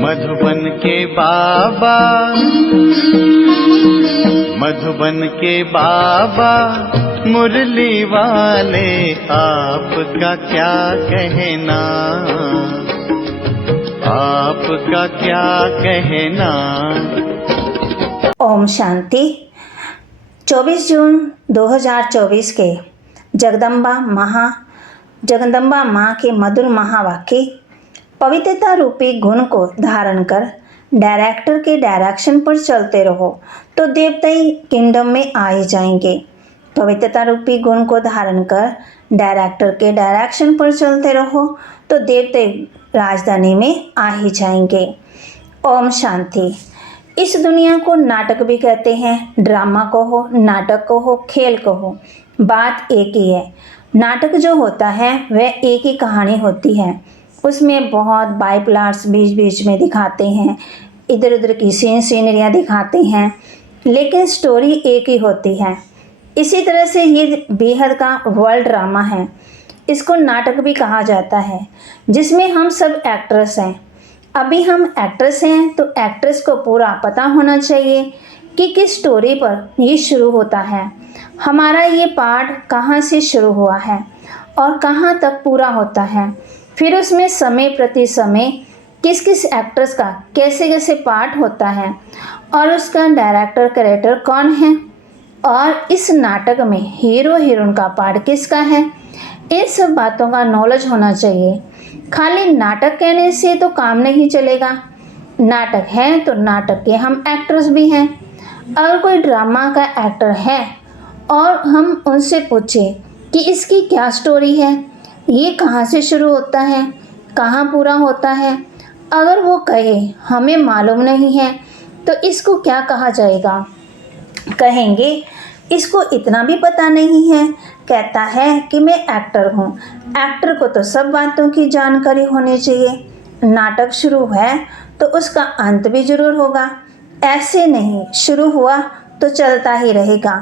मधुबन के बाबा, मधुबन के बाबा मुरली वाले, आपका क्या कहना, आपका क्या कहना। ओम शांति। 24 जून 2024 के जगदम्बा माँ के मधुर महावाक्य, पवित्रता रूपी गुण को धारण कर डायरेक्टर के डायरेक्शन पर चलते रहो तो देवताई किंगडम में आ ही जाएंगे। पवित्रता रूपी गुण को धारण कर डायरेक्टर के डायरेक्शन पर चलते रहो तो देवताई राजधानी में आ ही जाएंगे। ओम शांति। इस दुनिया को नाटक भी कहते हैं। ड्रामा कहो, नाटक कहो, खेल कहो, बात एक ही है। नाटक जो होता है वह एक ही कहानी होती है। उसमें बहुत बाइप्लाट्स बीच बीच में दिखाते हैं, इधर उधर की सीनरियाँ दिखाते हैं, लेकिन स्टोरी एक ही होती है। इसी तरह से ये बेहद का वर्ल्ड ड्रामा है। इसको नाटक भी कहा जाता है, जिसमें हम सब एक्ट्रेस हैं। अभी हम एक्ट्रेस हैं तो एक्ट्रेस को पूरा पता होना चाहिए कि किस स्टोरी पर ये शुरू होता है, हमारा ये पार्ट कहाँ से शुरू हुआ है और कहाँ तक पूरा होता है। फिर उसमें समय प्रति समय किस किस एक्ट्रेस का कैसे कैसे पार्ट होता है और उसका डायरेक्टर कैरेक्टर कौन है और इस नाटक में हीरो हीरोइन का पार्ट किसका है, इन सब बातों का नॉलेज होना चाहिए। खाली नाटक कहने से तो काम नहीं चलेगा। नाटक है तो नाटक के हम एक्टर्स भी हैं। अगर कोई ड्रामा का एक्टर है और हम उनसे पूछें कि इसकी क्या स्टोरी है, ये कहाँ से शुरू होता है, कहाँ पूरा होता है, अगर वो कहे हमें मालूम नहीं है तो इसको क्या कहा जाएगा? कहेंगे इसको इतना भी पता नहीं है, कहता है कि मैं एक्टर हूँ। एक्टर को तो सब बातों की जानकारी होनी चाहिए। नाटक शुरू है तो उसका अंत भी जरूर होगा, ऐसे नहीं शुरू हुआ तो चलता ही रहेगा।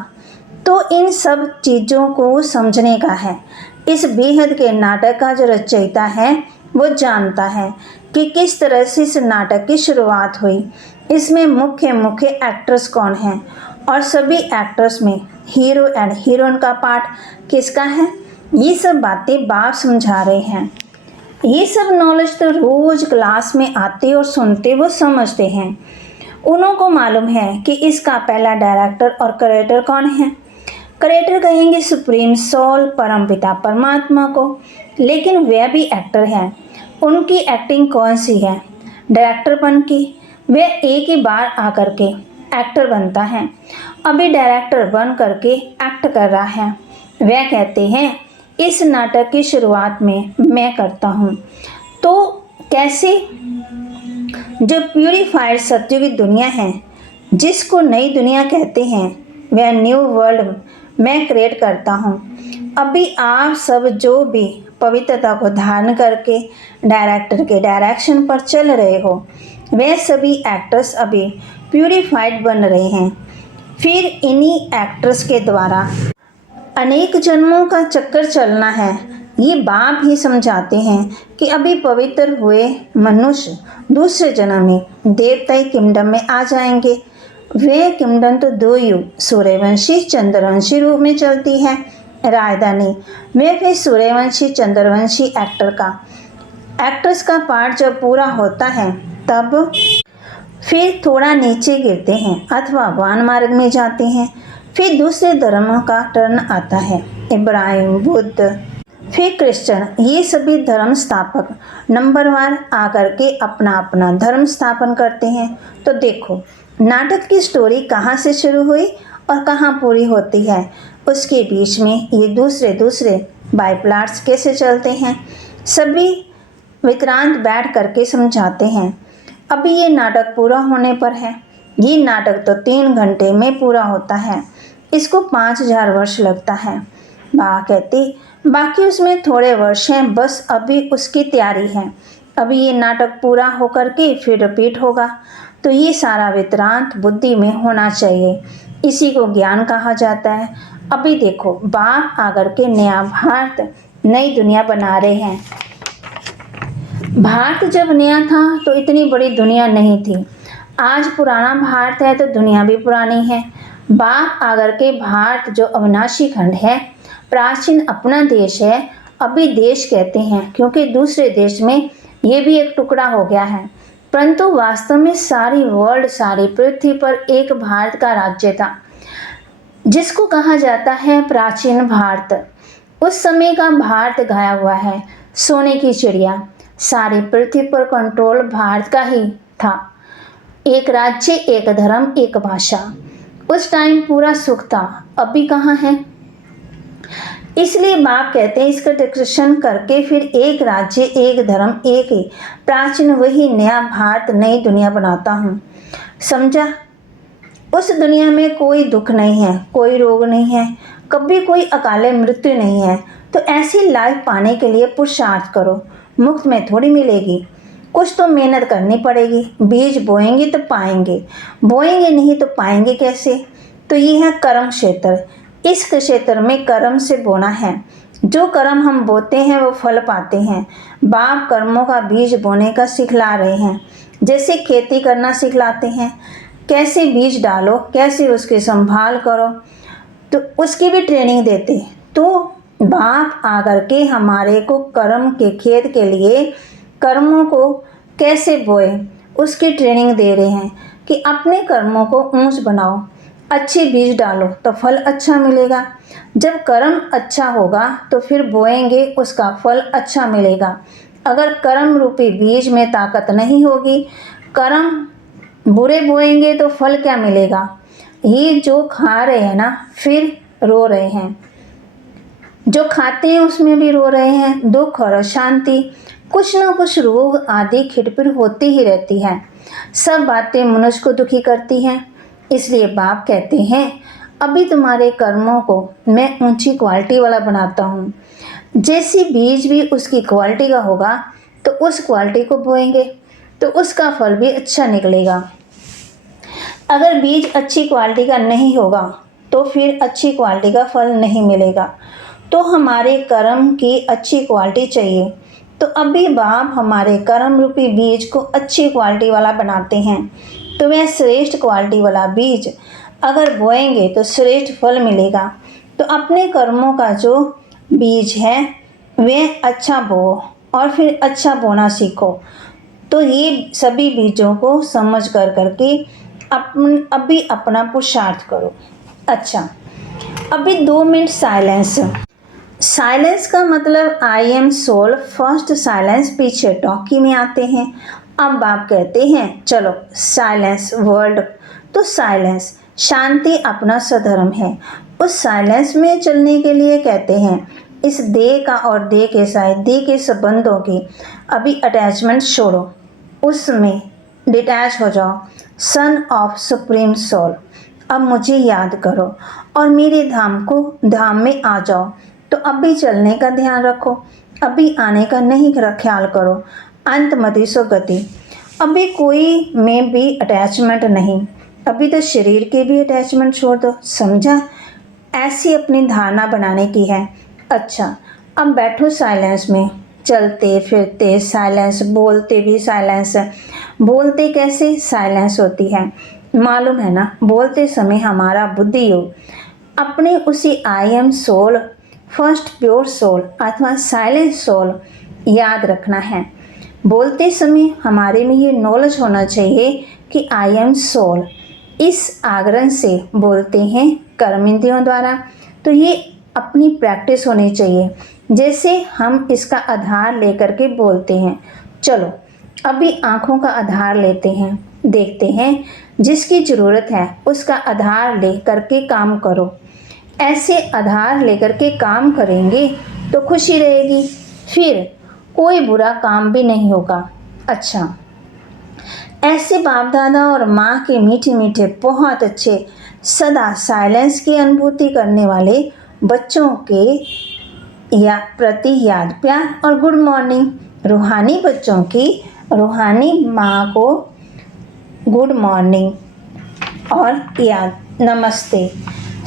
तो इन सब चीज़ों को समझने का है। इस बेहद के नाटक का जो रचयिता है वो जानता है कि किस तरह से इस नाटक की शुरुआत हुई, इसमें मुख्य एक्ट्रेस कौन हैं और सभी एक्ट्रेस में हीरो एंड हीरोइन का पार्ट किसका है। ये सब बातें बाप समझा रहे हैं। ये सब नॉलेज तो रोज क्लास में आते और सुनते वो समझते हैं। उन्हों को मालूम है कि इसका पहला डायरेक्टर और क्रिएटर कौन है। क्रिएटर कहेंगे सुप्रीम सोल परमपिता परमात्मा को, लेकिन वह भी एक्टर हैं। उनकी एक्टिंग कौन सी है? डायरेक्टर बन की वह एक ही बार आकर के एक्टर बनता है। अभी डायरेक्टर बन करके एक्ट कर रहा है। वह कहते हैं इस नाटक की शुरुआत में मैं करता हूँ। तो कैसे? जो प्यूरिफाइड सत्य की दुनिया है, जिसको नई दुनिया कहते हैं, वह न्यू वर्ल्ड मैं क्रिएट करता हूँ। अभी आप सब जो भी पवित्रता को धारण करके डायरेक्टर के डायरेक्शन पर चल रहे हो, वे सभी एक्टर्स अभी प्यूरिफाइड बन रहे हैं। फिर इन्हीं एक्टर्स के द्वारा अनेक जन्मों का चक्कर चलना है। ये बाप ही समझाते हैं कि अभी पवित्र हुए मनुष्य दूसरे जन्म में देवताई किंगडम में आ जाएंगे। वे किंगडम तो दो युग सूर्यवंशी चंद्रवंशी रूप में चलती है राजधानी। वे फिर सूर्यवंशी चंद्रवंशी एक्ट्रेस का पार्ट जब पूरा होता है तब फिर थोड़ा नीचे गिरते हैं अथवा वान मार्ग में जाते हैं। फिर दूसरे धर्मों का टर्न आता है, इब्राहिम, बुद्ध, फिर क्रिश्चियन। ये सभी धर्म स्थापक नंबरवार आकर के अपना अपना धर्म स्थापन करते हैं। तो देखो नाटक की स्टोरी कहाँ से शुरू हुई और कहाँ पूरी होती है, उसके बीच में ये दूसरे बाइप्लाट्स कैसे चलते हैं, सभी विक्रांत बैठ करके समझाते हैं। अभी ये नाटक पूरा होने पर है। ये नाटक तो 3 घंटे में पूरा होता है, इसको 5000 वर्ष लगता है। कहती बाकी उसमें थोड़े वर्ष हैं, बस अभी उसकी तैयारी है। अभी ये नाटक पूरा होकर के फिर रिपीट होगा। तो ये सारा विक्रांत बुद्धि में होना चाहिए, इसी को ज्ञान कहा जाता है। अभी देखो बाप आकर के नया भारत नई दुनिया बना रहे हैं। भारत जब नया था तो इतनी बड़ी दुनिया नहीं थी। आज पुराना भारत है तो दुनिया भी पुरानी है। बाप आगर के भारत जो अविनाशी खंड है, प्राचीन अपना देश है, अभी देश कहते हैं क्योंकि दूसरे देश में ये भी एक टुकड़ा हो गया है। परंतु वास्तव में सारी वर्ल्ड, सारी पृथ्वी पर एक भारत का राज्य था जिसको कहा जाता है प्राचीन भारत। उस समय का भारत गाया हुआ है, सोने की चिड़िया। सारी पृथ्वी पर कंट्रोल भारत का ही था। एक राज्य, एक धर्म, एक भाषा। उस टाइम पूरा सुख था, अभी कहाँ है। इसलिए बाप कहते हैं इसका डिस्कशन करके फिर एक राज्य, एक धर्म, एक ही प्राचीन वही नया भारत, नई दुनिया बनाता हूँ। समझा? उस दुनिया में कोई दुख नहीं है, कोई रोग नहीं है, कभी कोई अकाले मृत्यु नहीं है। तो ऐसी लाइफ पाने के लिए पुरुषार्थ करो, मुफ्त में थोड़ी मिलेगी, कुछ तो मेहनत करनी पड़ेगी। बीज बोएंगे तो पाएंगे, बोएंगे नहीं तो पाएंगे कैसे। तो ये है कर्म क्षेत्र। इस क्षेत्र में कर्म से बोना है। जो कर्म हम बोते हैं वो फल पाते हैं। बाप कर्मों का बीज बोने का सिखला रहे हैं, जैसे खेती करना सिखलाते हैं, कैसे बीज डालो, कैसे उसकी संभाल करो, तो उसकी भी ट्रेनिंग देते। तो बाप आकर के हमारे को कर्म के खेत के लिए कर्मों को कैसे बोए उसकी ट्रेनिंग दे रहे हैं कि अपने कर्मों को ऊंच बनाओ, अच्छे बीज डालो तो फल अच्छा मिलेगा। जब कर्म अच्छा होगा तो फिर बोएंगे, उसका फल अच्छा मिलेगा। अगर कर्म रूपी बीज में ताकत नहीं होगी, कर्म बुरे बोएंगे तो फल क्या मिलेगा। ये जो खा रहे हैं ना, फिर रो रहे हैं, जो खाते हैं उसमें भी रो रहे हैं। दुख और अशांति, कुछ ना कुछ रोग आदि खिटपिट होती ही रहती है। सब बातें मनुष्य को दुखी करती हैं। इसलिए बाप कहते हैं अभी तुम्हारे कर्मों को मैं ऊंची क्वालिटी वाला बनाता हूँ। जैसी बीज भी उसकी क्वालिटी का होगा तो उस क्वालिटी को बोएंगे तो उसका फल भी अच्छा निकलेगा। अगर बीज अच्छी क्वालिटी का नहीं होगा तो फिर अच्छी क्वालिटी का फल नहीं मिलेगा। तो हमारे कर्म की अच्छी क्वालिटी चाहिए। तो अभी बाप हमारे कर्म रूपी बीज को अच्छी क्वालिटी वाला बनाते हैं। तो वह श्रेष्ठ क्वालिटी वाला बीज अगर बोएंगे तो श्रेष्ठ फल मिलेगा। तो अपने कर्मों का जो बीज है वह अच्छा बो और फिर अच्छा बोना सीखो। तो ये सभी बीजों को समझ कर करके अभी अपना पुरुषार्थ करो। अच्छा, अभी 2 मिनट साइलेंस। साइलेंस का मतलब I am soul, first silence पीछे टॉकी में आते हैं। अब आप कहते हैं चलो साइलेंस वर्ल्ड, तो साइलेंस शांति अपना स्वधर्म है। उस साइलेंस में चलने के लिए कहते हैं इस देह का और देह के साथ देह के संबंधों की अभी अटैचमेंट छोड़ो, उसमें डिटैच हो जाओ। सन ऑफ सुप्रीम सोल, अब मुझे याद करो और मेरे धाम में आ जाओ। तो अभी चलने का ध्यान रखो, अभी आने का नहीं ख्याल करो। अंत मति सो गति, अभी कोई में भी अटैचमेंट नहीं, अभी तो शरीर के भी अटैचमेंट छोड़ दो। समझा? ऐसी अपनी धारणा बनाने की है। अच्छा, अब बैठो साइलेंस में, चलते फिरते साइलेंस, बोलते भी साइलेंस। बोलते कैसे साइलेंस होती है मालूम है ना? बोलते समय हमारा बुद्धि योग अपने उसी I am soul, first pure soul अथवा साइलेंट सोल याद रखना है। बोलते समय हमारे में ये नॉलेज होना चाहिए कि आई एम सोल। इस आग्रह से बोलते हैं कर्म इंद्रियों द्वारा, तो ये अपनी प्रैक्टिस होनी चाहिए। जैसे हम इसका आधार लेकर के बोलते हैं। चलो अभी आँखों का आधार लेते हैं, देखते हैं जिसकी ज़रूरत है उसका आधार ले करके काम करो। ऐसे आधार लेकर के काम करेंगे तो खुशी रहेगी, फिर कोई बुरा काम भी नहीं होगा। अच्छा, ऐसे बाप दादा और माँ के मीठे मीठे बहुत अच्छे सदा साइलेंस की अनुभूति करने वाले बच्चों के प्रति याद प्यार और गुड मॉर्निंग। रूहानी बच्चों की रूहानी माँ को गुड मॉर्निंग और याद नमस्ते।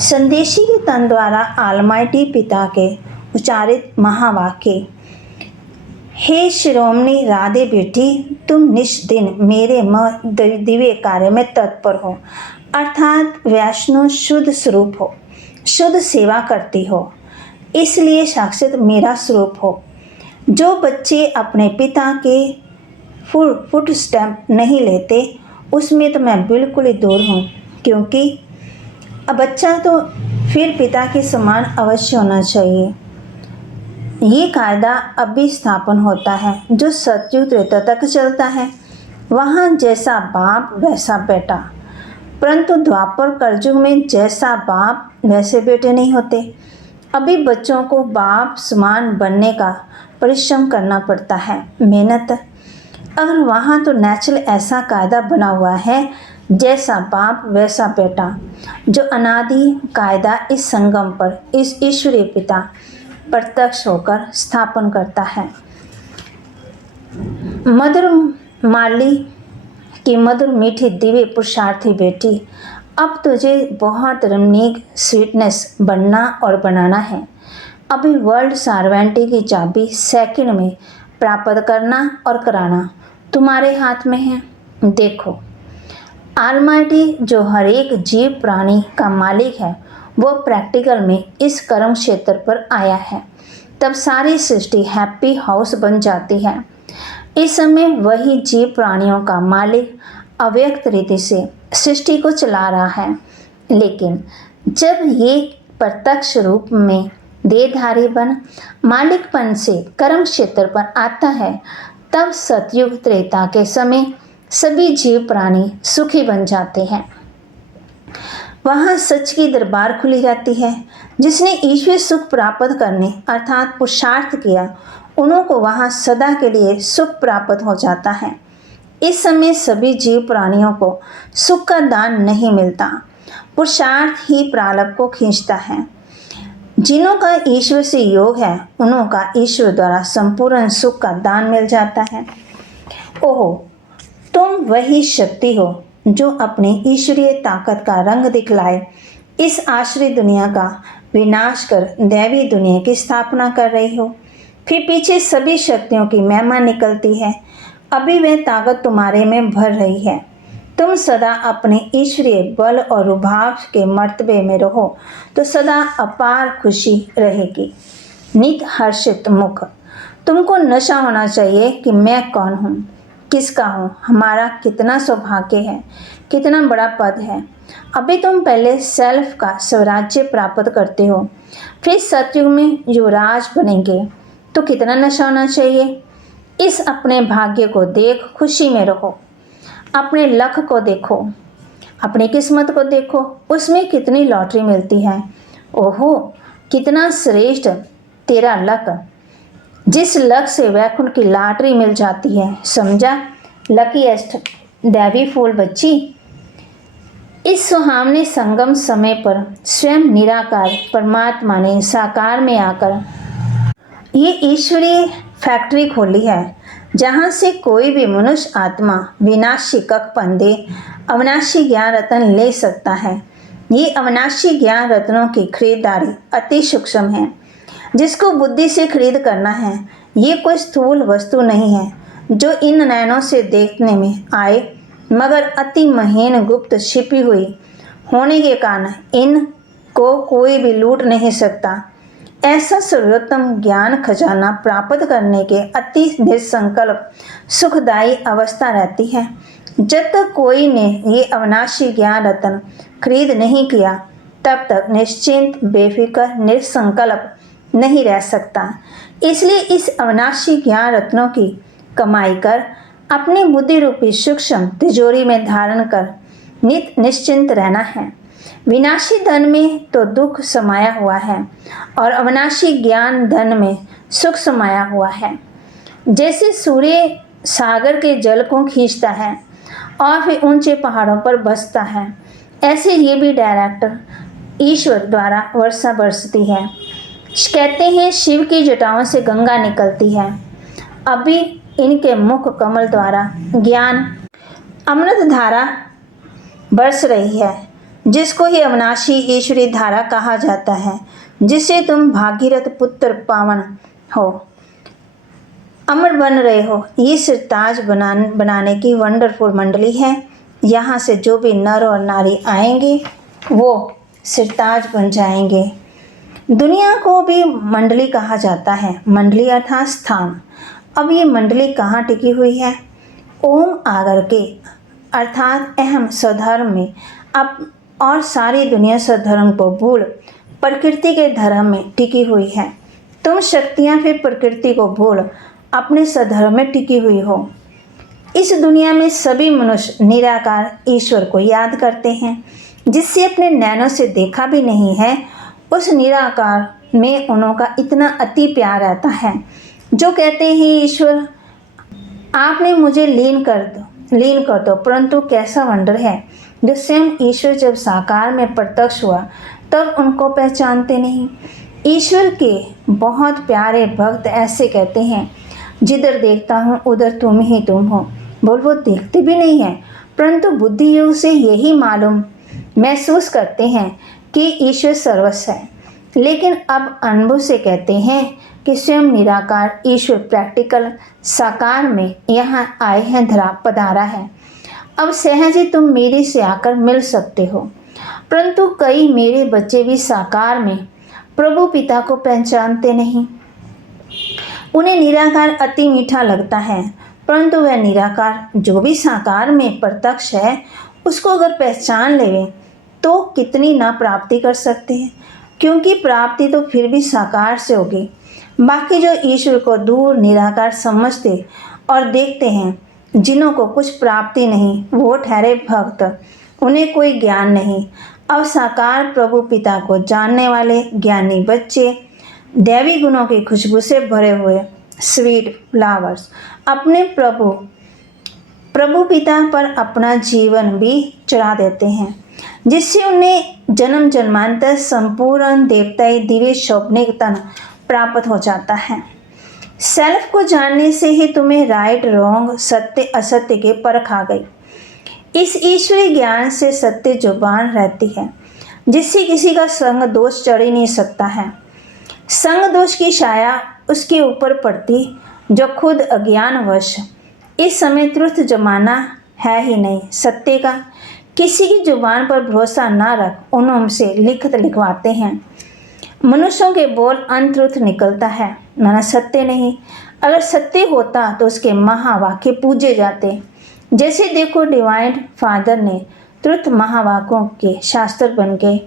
संदेशी के तन द्वारा आलमाइटी पिता के उच्चारित महावाक्य। हे शिरोमणि राधे बेटी, तुम निष्दिन मेरे दिव्य कार्य में तत्पर हो, अर्थात वैष्णव शुद्ध स्वरूप हो, शुद्ध सेवा करती हो, इसलिए साक्षात मेरा स्वरूप हो। जो बच्चे अपने पिता के फुट स्टेप नहीं लेते, उसमें तो मैं बिल्कुल ही दूर हूँ, क्योंकि अब बच्चा तो फिर पिता के समान अवश्य होना चाहिए। ये कायदा अब भी स्थापन होता है जो सतयुग त्रेता तक चलता है। वहाँ जैसा बाप वैसा बेटा, परंतु द्वापर कलयुग में जैसा बाप वैसे बेटे नहीं होते। अभी बच्चों को बाप समान बनने का परिश्रम करना पड़ता है, मेहनत। अगर वहाँ तो नेचुरल ऐसा कायदा बना हुआ है, जैसा बाप वैसा बेटा, जो अनादि कायदा इस संगम पर इस ईश्वरीय पिता प्रत्यक्ष होकर स्थापन करता है। मधुर माली की मधुर मीठी दिव्य पुरुषार्थी बेटी, अब तुझे बहुत रमणीक स्वीटनेस बनना और बनाना है। अभी वर्ल्ड सार्वेंटी की चाबी सेकंड में प्राप्त करना और कराना तुम्हारे हाथ में है। देखो, ऑलमाइटी जो हर एक जीव प्राणी का मालिक है, वो प्रैक्टिकल में इस कर्म क्षेत्र पर आया है। तब सारी सृष्टि हैप्पी हाउस बन जाती है। इस समय वही जीव प्राणियों का मालिक अव्यक्त रीति से सृष्टि को चला रहा है, लेकिन जब ये प्रत्यक्ष रूप में देहधारी बन मालिकपन से कर्म क्षेत्र पर आता है, तब सतयुग त्रेता के समय सभी जीव प्राणी सुखी बन जाते हैं। वहाँ सच की दरबार खुली रहती है। जिसने ईश्वर सुख प्राप्त करने अर्थात पुरुषार्थ किया, उन्हों को वहाँ सदा के लिए सुख प्राप्त हो जाता है। इस समय सभी जीव प्राणियों को सुख का दान नहीं मिलता, पुरुषार्थ ही प्रारब्ध को खींचता है। जिन्हों का ईश्वर से योग है, उन्हों का ईश्वर द्वारा संपूर्ण सुख का दान मिल जाता है। ओहो, तुम वही शक्ति हो जो अपनी ईश्वरीय ताकत का रंग दिखलाए इस आश्रय दुनिया का विनाश कर दैवी दुनिया की स्थापना कर रही हो। फिर पीछे सभी शक्तियों की महिमा निकलती है। अभी वह ताकत तुम्हारे में भर रही है। तुम सदा अपने ईश्वरीय बल और रुभाव के मर्तबे में रहो तो सदा अपार खुशी रहेगी। नित हर्षित मुख। तुमको नशा होना चाहिए कि मैं कौन हूँ, किसका हूँ, हमारा कितना सौभाग्य है, कितना बड़ा पद है। अभी तुम पहले सेल्फ का स्वराज्य प्राप्त करते हो, फिर सतयुग में युवराज बनेंगे तो कितना नशा होना चाहिए। इस अपने भाग्य को देख खुशी में रहो। अपने लक को देखो, अपनी किस्मत को देखो, उसमें कितनी लॉटरी मिलती है। ओहो, कितना श्रेष्ठ तेरा लक। जिस लक से वैकुंठ की लॉटरी मिल जाती है, समझा, लकीएस्ट दैवी फूल बच्ची। इस सुहावने संगम समय पर स्वयं निराकार परमात्मा ने साकार में आकर ये ईश्वरीय फैक्ट्री खोली है, जहाँ से कोई भी मनुष्य आत्मा विनाशी कक पंदे अविनाशी ज्ञान रत्न ले सकता है। ये अविनाशी ज्ञान रत्नों की खरीदारी अति सूक्ष्म है, जिसको बुद्धि से खरीद करना है। ये कोई स्थूल वस्तु नहीं है जो इन नयनों से देखने में आए, मगर अति महीन गुप्त छिपी हुई होने के कारण इनको कोई भी लूट नहीं सकता। ऐसा सर्वोत्तम ज्ञान खजाना प्राप्त करने के अति निसंकल्प सुखदायी अवस्था रहती है। जब तक कोई ने ये अविनाशी ज्ञान रत्न खरीद नहीं किया, तब तक निश्चिंत बेफिक्र निसंकल्प नहीं रह सकता। इसलिए इस अविनाशी ज्ञान रत्नों की कमाई कर अपनी बुद्धि रूपी सूक्ष्म तिजोरी में धारण कर नित निश्चिंत रहना है। विनाशी धन में तो दुख समाया हुआ है और अविनाशी ज्ञान धन में सुख समाया हुआ है। जैसे सूर्य सागर के जल को खींचता है और फिर ऊंचे पहाड़ों पर बसता है, ऐसे ये भी डायरेक्टर ईश्वर द्वारा वर्षा बरसती है। कहते हैं शिव की जटाओं से गंगा निकलती है। अभी इनके मुख कमल द्वारा ज्ञान अमृत धारा बरस रही है, जिसको ही अविनाशी ईश्वरी धारा कहा जाता है, जिससे तुम भागीरथ पुत्र पावन हो। अमर बन रहे हो। ये सिरताज बनाने की वंडरफुल मंडली है। यहाँ से जो भी नर और नारी आएंगे वो सिरताज बन जाएंगे। दुनिया को भी मंडली कहा जाता है। मंडली अर्थात स्थान। अब ये मंडली कहाँ टिकी हुई है? ओम आगर के अर्थात अहम स्वधर्म में। अब और सारी दुनिया स्वधर्म को भूल प्रकृति के धर्म में टिकी हुई है। तुम शक्तियाँ फिर प्रकृति को भूल अपने स्वधर्म में टिकी हुई हो। इस दुनिया में सभी मनुष्य निराकार ईश्वर को याद करते हैं, जिससे अपने नैनों से देखा भी नहीं है। उस निराकार में उनका इतना अति प्यार रहता है, जो कहते हैं ईश्वर आपने मुझे लीन कर दो। परंतु कैसा वंडर है, जो स्वयं ईश्वर जब साकार में प्रत्यक्ष हुआ तब उनको पहचानते नहीं। ईश्वर के बहुत प्यारे भक्त ऐसे कहते हैं, जिधर देखता हूँ उधर तुम ही तुम हो। वो देखते भी नहीं हैं, परंतु बुद्धि योग से यही महसूस करते हैं कि ईश्वर सर्वस्व है। लेकिन अब अनुभव से कहते हैं कि स्वयं निराकार ईश्वर प्रैक्टिकल साकार में यहाँ आए हैं, पधारा है। अब सहज ही तुम मेरे से आकर मिल सकते हो। परंतु कई मेरे बच्चे भी साकार में प्रभु पिता को पहचानते नहीं। उन्हें निराकार अति मीठा लगता है, परंतु वह निराकार जो भी साकार में प्रत्यक्ष है उसको अगर पहचान लेवे तो कितनी ना प्राप्ति कर सकते हैं, क्योंकि प्राप्ति तो फिर भी साकार से होगी। बाकी जो ईश्वर को दूर निराकार समझते और देखते हैं, जिन्हों को कुछ प्राप्ति नहीं, वो ठहरे भक्त, उन्हें कोई ज्ञान नहीं। अब साकार प्रभु पिता को जानने वाले ज्ञानी बच्चे दैवी गुणों की खुशबू से भरे हुए स्वीट फ्लावर्स अपने प्रभु पिता पर अपना जीवन भी चढ़ा देते हैं, जिससे उन्हें जन्म जन्मांतर संपूर्ण देवताई दिव्य शोभनिक तन प्राप्त हो जाता है। सेल्फ को जानने से ही तुम्हें राइट रॉन्ग सत्य असत्य के परख आ गई। इस ईश्वरीय ज्ञान से सत्य जुबान रहती है, जिससे किसी का संग दोष चढ़ ही नहीं सकता है। संग दोष की छाया उसके ऊपर पड़ती जो खुद अज्ञानवश। इस समय तुरंत जमाना है ही नहीं सत्य का। किसी की जुबान पर भरोसा ना रख, उनसे लिखवाते हैं। मनुष्यों के बोल अनतृथ निकलता है, माना सत्य नहीं। अगर सत्य होता तो उसके महावाक्य पूजे जाते। जैसे देखो डिवाइन फादर ने त्रुथ महावाक्यों के शास्त्र बन गए,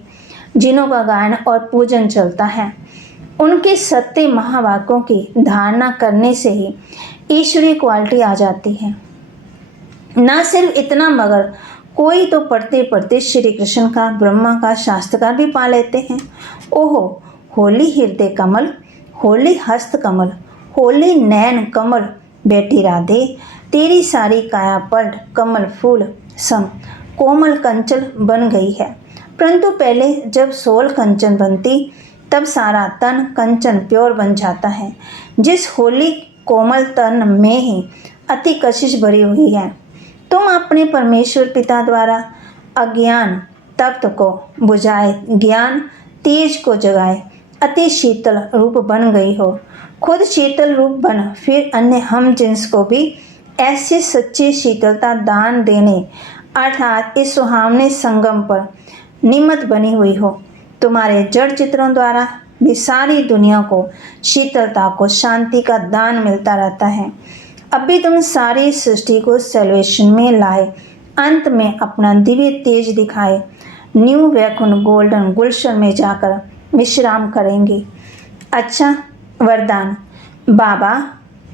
जिन्हों का गायन और पूजन चलता है। उनके सत्य महावाक्यों की धारणा करने से ही ईश्वरीय क्वालिटी आ जाती है। ना सिर्फ इतना मगर कोई तो पढ़ते पढ़ते श्री कृष्ण का ब्रह्मा का शास्त्र का भी पा लेते हैं। ओहो होली हृदय कमल, होली हस्त कमल, होली नैन कमल, बेटी राधे तेरी सारी काया पलट कमल फूल सम कोमल कंचन बन गई है। परंतु पहले जब सोल कंचन बनती तब सारा तन कंचन प्योर बन जाता है। जिस होली कोमल तन में ही अति कशिश भरी हुई है। तुम अपने परमेश्वर पिता द्वारा अज्ञान तप्त को बुझाए, ज्ञान तेज को जगाए, अति शीतल रूप बन गई हो। खुद शीतल रूप बन फिर अन्य हम जिन्स को भी ऐसी सच्ची शीतलता दान देने अर्थात इस सुहावने संगम पर निमित्त बनी हुई हो। तुम्हारे जड़ चित्रों द्वारा भी सारी दुनिया को शीतलता को शांति का दान मिलता रहता है। अब भी तुम सारी सृष्टि को सेल्वेशन में लाए, अंत में अपना दिव्य तेज दिखाए, न्यू वैकुंठ गोल्डन गुलशन में जाकर विश्राम करेंगे। अच्छा वरदान, बाबा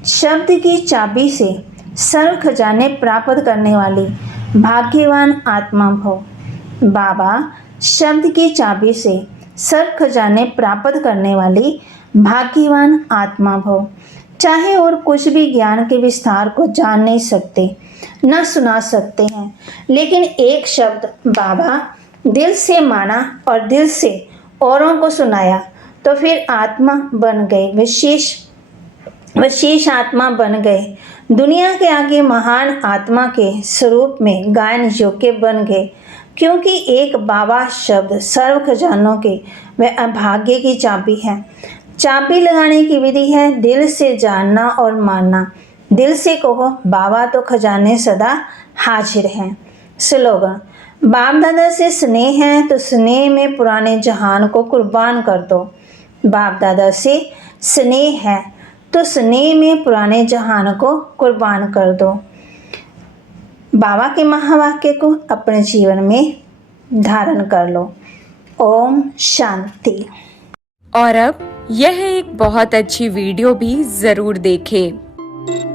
शब्द की चाबी से सर्व खजाने प्राप्त करने वाली भाग्यवान आत्मा भव। बाबा शब्द की चाबी से सर्व खजाने प्राप्त करने वाली भाग्यवान आत्मा भव। चाहे और कुछ भी ज्ञान के विस्तार को जान नहीं सकते, न सुना सकते हैं, लेकिन एक शब्द बाबा दिल से माना और दिल से औरों को सुनाया तो फिर आत्मा बन गए, विशेष आत्मा बन गए। दुनिया के आगे महान आत्मा के स्वरूप में गायन योग्य बन गए, क्योंकि एक बाबा शब्द सर्व खजानों के व अभाग्य की चाबी है। चाबी लगाने की विधि है दिल से जानना और मानना। दिल से कहो बाबा तो खजाने सदा हाजिर हैं। स्लोगन, बाप दादा से स्नेह है तो स्नेह में पुराने जहान को कुर्बान कर दो। बाप दादा से स्नेह है तो स्नेह में पुराने जहान को कुर्बान कर दो। बाबा के महावाक्य को अपने जीवन में धारण कर लो। ओम शांति। और अब यह एक बहुत अच्छी वीडियो भी जरूर देखें।